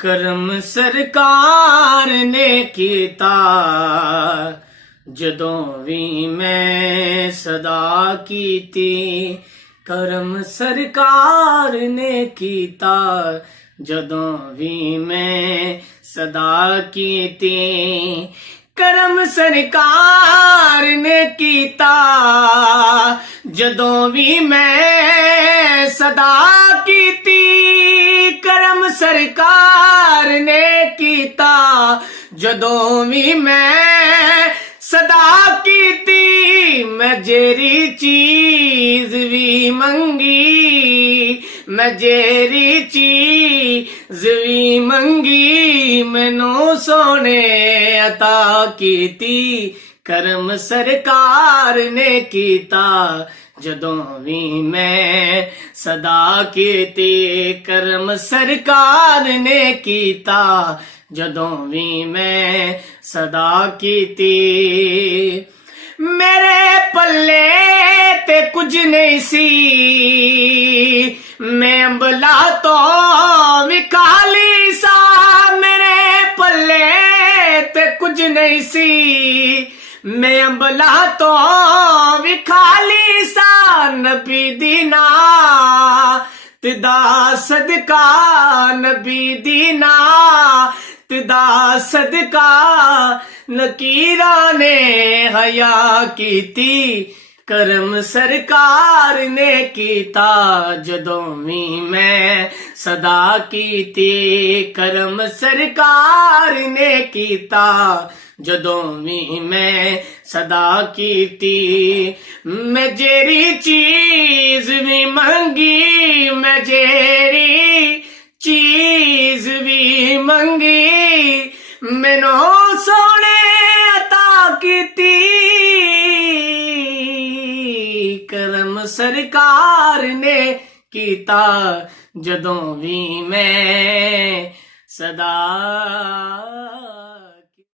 ਕਰਮ ਸਰਕਾਰ ਨੇ ਕੀਤਾ, ਜਦੋਂ ਵੀ ਮੈਂ ਸਦਾ ਕੀਤੀ। ਕਰਮ ਸਰਕਾਰ ਨੇ ਕੀਤਾ, ਜਦੋਂ ਵੀ ਮੈਂ ਸਦਾ ਕੀਤੀ। ਕਰਮ ਸਰਕਾਰ ਨੇ ਕੀਤਾ, ਜਦੋਂ ਵੀ ਮੈਂ ਸਦਾ ਕੀਤੀ। ਕਰਮ ਸਰਕਾਰ ਨੇ ਕੀਤਾ, ਜਦੋਂ ਵੀ ਮੈਂ ਸਦਾ ਕੀਤੀ। ਮੈਂ ਜਿਹੜੀ ਚੀਜ਼ ਵੀ ਮੰਗੀ, ਮੈਂ ਜਿਹੜੀ ਚੀਜ਼ ਵੀ ਮੰਗੀ, ਮੈਨੂੰ ਸੋਹਣੇ ਅਤਾ ਕੀਤੀ। ਕਰਮ ਸਰਕਾਰ ਨੇ ਕੀਤਾ, ਜਦੋਂ ਵੀ ਮੈਂ ਸਦਾ ਕੀਤੀ। ਕਰਮ ਸਰਕਾਰ ਨੇ ਕੀਤਾ, ਜਦੋਂ ਵੀ ਮੈਂ ਸਦਾ ਕੀਤੀ। ਮੇਰੇ ਪੱਲੇ ਤੇ ਕੁਝ ਨਹੀਂ ਸੀ, ਮੈਂ ਅੰਬਲਾ ਤੋਂ ਵੀ ਖਾਲੀ ਸਾ। ਮੇਰੇ ਪੱਲੇ ਤੇ ਕੁਝ ਨਹੀਂ ਸੀ, ਮੈਂ ਅੰਬਲਾ ਤੋਂ ਵੀ ਖਾਲੀ ਸਾ। ਨਬੀ ਦੀ ਨਾਤ ਦਾ ਸਦਕਾ, ਨਬੀ ਦੀ ਨਾਤ ਦਾ ਸਦਕਾ, ਨਕੀਰਾਂ ਨੇ ਹਯਾ ਕੀਤੀ। ਕਰਮ ਸਰਕਾਰ ਨੇ ਕੀਤਾ, ਜਦੋਂ ਵੀ ਮੈਂ ਸਦਾ ਕੀਤੀ। ਕਰਮ ਸਰਕਾਰ ਨੇ ਕੀਤਾ, ਜਦੋਂ ਵੀ ਮੈਂ ਸਦਾ ਕੀਤੀ। ਮੈਂ ਜਿਹੜੀ ਚੀਜ਼ ਵੀ ਮੰਗੀ, ਮੈਂ ਜਿਹੜੀ ਚੀਜ਼ ਵੀ ਮੰਗੀ, ਮੈਨੂੰ ਸੋਹਣੇ ਅਤਾ ਕੀਤੀ। ਕਰਮ ਸਰਕਾਰ ਨੇ ਕੀਤਾ, ਜਦੋਂ ਵੀ ਮੈਂ ਸਦਾ